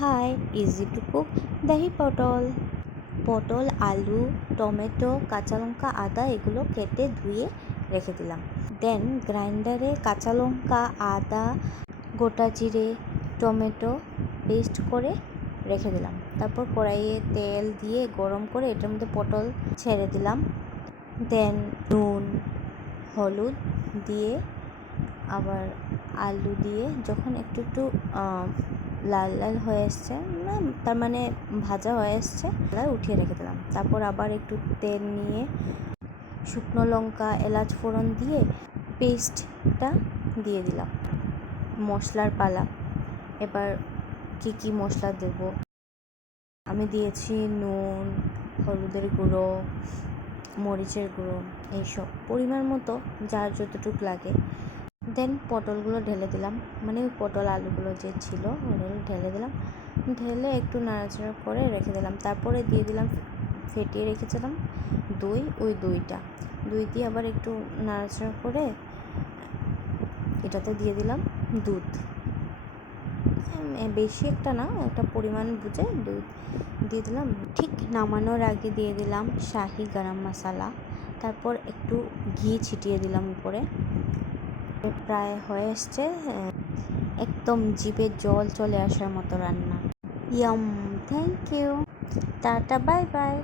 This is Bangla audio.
হাই, ইজি টু কুক দহি পটল। পটল, আলু, টমেটো, কাঁচা লঙ্কা, আদা এগুলো কেটে ধুয়ে রেখে দিলাম। দেন গ্রাইন্ডারে কাঁচা লঙ্কা, আদা, গোটা জিরে, টমেটো পেস্ট করে রেখে দিলাম। তারপর কড়াইয়ে তেল দিয়ে গরম করে এটার মধ্যে পটল ছেড়ে দিলাম। দেন নুন, হলুদ দিয়ে আবার আলু দিয়ে যখন একটু একটু লাল লাল হয়ে এসছে, না তার মানে ভাজা হয়ে এসছে, উঠিয়ে রেখে দিলাম। তারপর আবার একটু তেল নিয়ে শুকনো লঙ্কা, এলাচ ফোড়ন দিয়ে পেস্টটা দিয়ে দিলাম। মশলার পালা। এবার কি কি মশলা দেব আমি দিয়েছি নুন, হলুদের গুঁড়ো, মরিচের গুঁড়ো, এইসব পরিমাণ মতো যার যতটুকু লাগে। দেন পটলগুলো ঢেলে দিলাম, মানে পটল আলুগুলো যে ছিল ওগুলো ঢেলে দিলাম। ঢেলে একটু নাড়াচাড়া করে রেখে দিলাম। তারপরে দিয়ে দিলাম ফেটিয়ে রেখেছিলাম দই, ওই দই দিয়ে আবার একটু নাড়াচাড়া করে এটাতে দিয়ে দিলাম দুধ। বেশি একটা না, একটা পরিমাণ বুঝে দুধ দিয়ে দিলাম। ঠিক নামানোর আগে দিয়ে দিলাম শাহি গরম মশলা। তারপর একটু ঘি ছিটিয়ে দিলাম উপরে। প্রায় হয়ে এসছে, একদম জিভে জল চলে আসার মতো রান্না। Yum. Thank you. Tata, bye by.